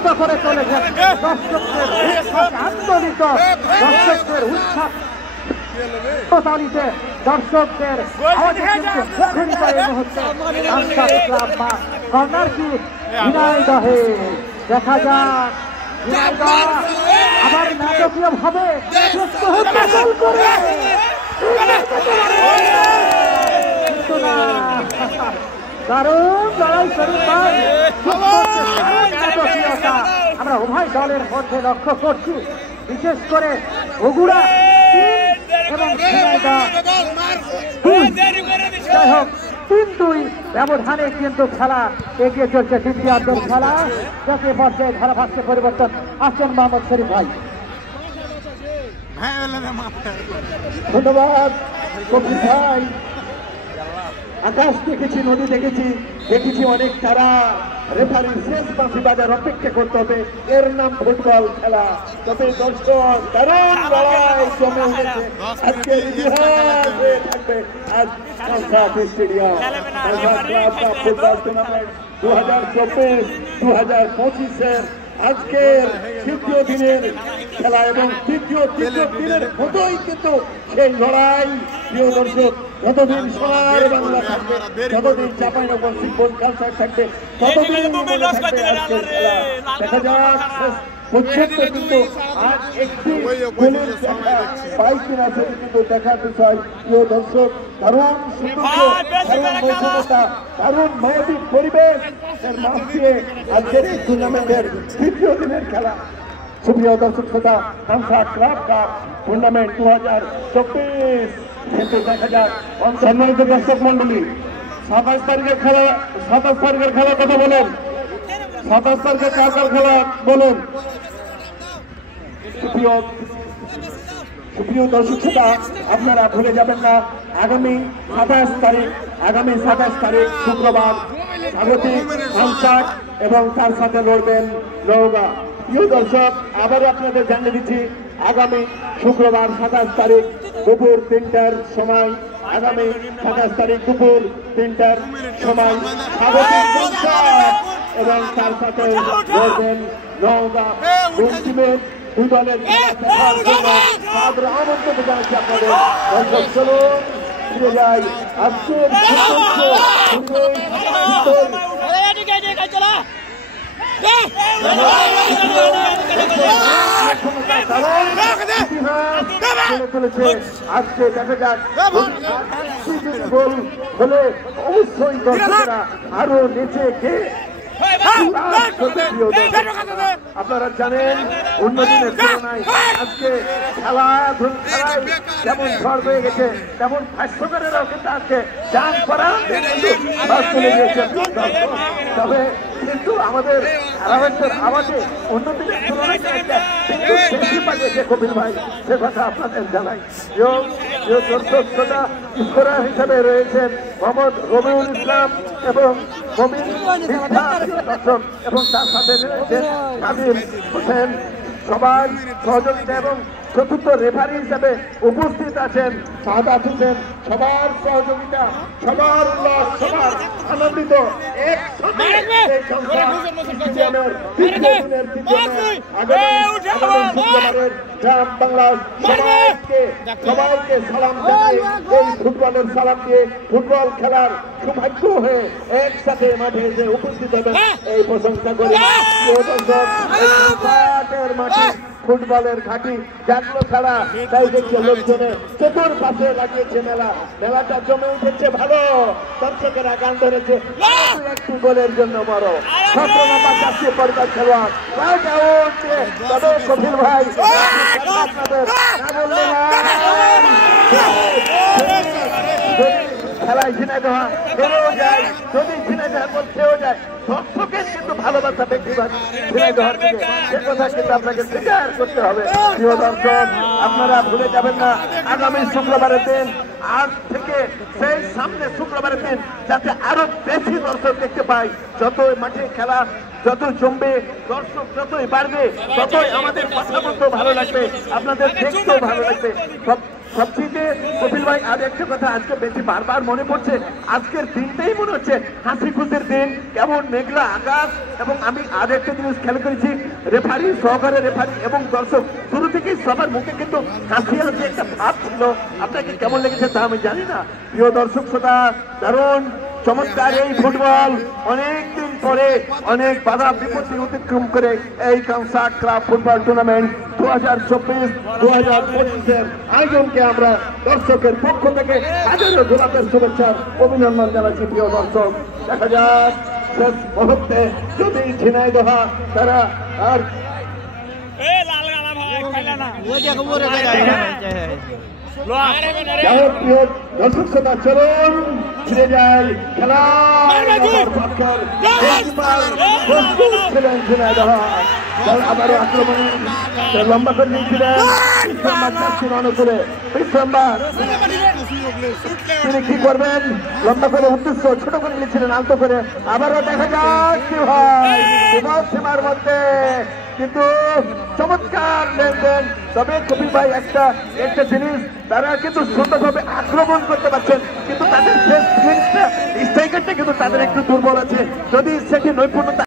আলোকিত করে চলেছেন। দর্শকদের আন্দোলিত দর্শকদের উৎসাহ তালিতে দর্শকদের মুখরিত এই মুহূর্তে ক্লাব বা কর্নার কি ঝিনাইদহে দেখা যাক আবার নাটকীয় ভাবে দারুণ লড়াই নাটকীয়তা আমরা উভয় দলের মধ্যে লক্ষ্য করছি, বিশেষ করে বগুড়া এবং যাই হোক 3-2 ব্যবধানে কিন্তু খেলা এগিয়ে চলছে। দ্বিতীয়ার্ধের খেলা জাতীয় পর্যায়ে ধারাভাষ্যে পরিবর্তন আসছেন মোহাম্মদ শরীফ ভাই। ধন্যবাদ কবির ভাই। আকাশ দেখেছি, নদী দেখেছি, দেখেছি অনেক তারা। রেফারির শেষ বাঁশি বাজার অপেক্ষা করতে হবে, এর নাম ফুটবল খেলা। তবে দর্শক দারুণ লড়াই জমে উঠেছে। আজকে ইতিহাস হয়ে থাকবে আজ কালসাট স্টেডিয়াম ফুটবল টুর্নামেন্ট 2024-2025 আজকের তৃতীয় দিনের খেলা এবং তৃতীয় দিনের মতোই কিন্তু সেই লড়াই। প্রিয় দর্শক, যতদিন সোনার বাংলা থাকবে, যতদিন চাঁপাইনবাবগঞ্জ কালচার থাকবে, ততদিন মনে থাকবে আজকের খেলা। দেখা যাক পর্যন্ত কিন্তু আজ একটি গোলের দেখা পাই কিনা সেটি কিন্তু দেখার বিষয়। প্রিয় দর্শক, দারুণ সৌন্দর্য, দারুণ মৌসুমতা, দারুণ মৌলিক পরিবেশ এর মাঝ দিয়ে আজকের এই টুর্নামেন্টের তৃতীয় দিনের খেলা। সুপ্রিয় দর্শক শ্রোতা, কালচার ক্লাব কাপ টুর্নামেন্ট 2024 কিন্তু দেখা যাক। সম্মানিত দর্শক মন্ডলী, 27 তারিখের খেলা কথা বলেন, 27 তারিখের কালচার খেলা বলুন। সুপ্রিয় দর্শক শ্রোতা, আপনারা ভুলে যাবেন না, আগামী 27 তারিখ শুক্রবার স্বাগতিক কালচার এবং তার সাথে লড়বেন নওগাঁ। প্রিয় দর্শক, আবার আপনাদের জানিয়ে দিচ্ছি, আগামী শুক্রবার 27 তারিখ দুপুর 3টার সময়, আগামী 27 তারিখ দুপুর 3টার সময় স্বাগতিক কালচার এবং তার সাথে লড়বেন নওগাঁ। দুই দলের আমন্ত্রণ জানাচ্ছি আপনাদের। দর্শক চলুন ফিরে যাই আজকের আজকে দেখা যাক গোল হলে অবশ্যই দর্শকরা আরো নিচে গিয়ে আপনারা জানেন অন্যদিনের তুলনায় আজকে খেলায় যেমন ঝড় হয়ে গেছে, তেমন ভাষ্যকারেরাও কিন্তু আজকে যান করা চলে গিয়েছে। তবে কিন্তু আমাদের ধারাভাষ্যের আওয়াজে অন্যদিনের তুলনায় বেশি পাঠিয়েছে কবির ভাই, সে কথা আপনাদের জানাই। দর্শক শ্রোতা স্কোরার হিসেবে রয়েছেন মোহাম্মদ রবিউল ইসলাম এবং দর্শক এবং তার সাথে রয়েছেন কাদির হোসেন। সবার সহযোগিতা এবং চতুর্থ রেফারি হিসেবে উপস্থিত আছেন সাহাদাত হোসেন। সবার সহযোগিতা, সবার উল্লাস, সবার আনন্দিত গ্রাম বাংলার সবাইকে সালাম জানাই। এই ফুটবলের সালাম দিয়ে ফুটবল খেলার সৌভাগ্য হয়ে একসাথে মাঠে এসে উপস্থিত হবেন এই প্রশংসা করি। মাঠে ফুটবলের ঘাঁটি জাগলো খেলা, তাই দেখছে লোকজনে চতুর্পাশে লাগিয়েছে মেলাটা জমে উঠেছে ভালো। দর্শকেরা গান ধরেছে একটু গোলের জন্য বড় 17 নম্বর জাতীয় পর্যার খেলোয়াড়। তবে কপিল ভাই আপনাদের খেলায় ঝিনাইদহ হেরেও যায়, যদি ঝিনাইদহ খেয়েও যায়, দর্শকের কিন্তু ভালোবাসা ব্যক্তিগত ঝিনাইদহর দিকে, সে কথা কিন্তু আপনাকে স্বীকার করতে হবে। প্রিয় দর্শক, আপনারা ভুলে যাবেন না, আগামী শুক্রবারের দিন আজ থেকে সেই সামনে শুক্রবারের দিন যাতে আরো বেশি দর্শক দেখতে পাই। যতই মাঠে খেলা যত জমবে, দর্শক যতই বাড়বে, ততই আমাদের কথা বলতেও ভালো লাগবে, আপনাদের দেখতেও ভালো লাগবে। সবচেয়ে কপিল ভাই আর একটা কথা আজকে বেশি বারবার মনে পড়ছে, আজকের দিনটাই মনে হচ্ছে হাসি খুশির দিন, কেমন মেঘলা আকাশ। এবং আমি আর একটা জিনিস খেয়াল করেছি, রেফারি, সহকারী রেফারি এবং দর্শক শুরু থেকেই সবার মুখে কিন্তু হাসি হাসি একটা ভাব ছিল। আপনাকে কেমন লেগেছে তা আমি জানি না। প্রিয় দর্শক শ্রোতা, দারুণ চমৎকার এই ফুটবল অনেকদিন পরে অনেক বাধা বিপত্তি অতিক্রম করে এই কাউন্সা ক্লাব ফুটবল টুর্নামেন্ট 2024-2025 আয়োজনকে আমরা দর্শকের পক্ষ থেকে হাজারো গোলাপের শুভেচ্ছার অভিনন্দন জানাচ্ছি। প্রিয় দর্শক, দেখা যাক শেষ মুহূর্তে যদি ঝিনাইদহ তারা আর দর্শক শ্রোতা চলুন ফিরে যায় খেলা। ছিলেন ঝিনাইদহ, আবারও আক্রমণে লম্বা করে নিয়েছিলেন অনুকূলে। তিনি কি করবেন, লম্বা করে উদ্দেশ্য ছোট করে নিয়েছিলেন আলতো করে। আবারও দেখা যাক কি হয় সীমার মধ্যে, কিন্তু চমৎকার লেনদেন। তবে কপিল ভাই একটা জিনিস, তারা কিন্তু সুন্দরভাবে আক্রমণ করতে পারছেন, কিন্তু তাদের স্ট্রাইকারটা কিন্তু তাদের একটু দুর্বল আছে। যদি সেটি নৈপুণ্যতা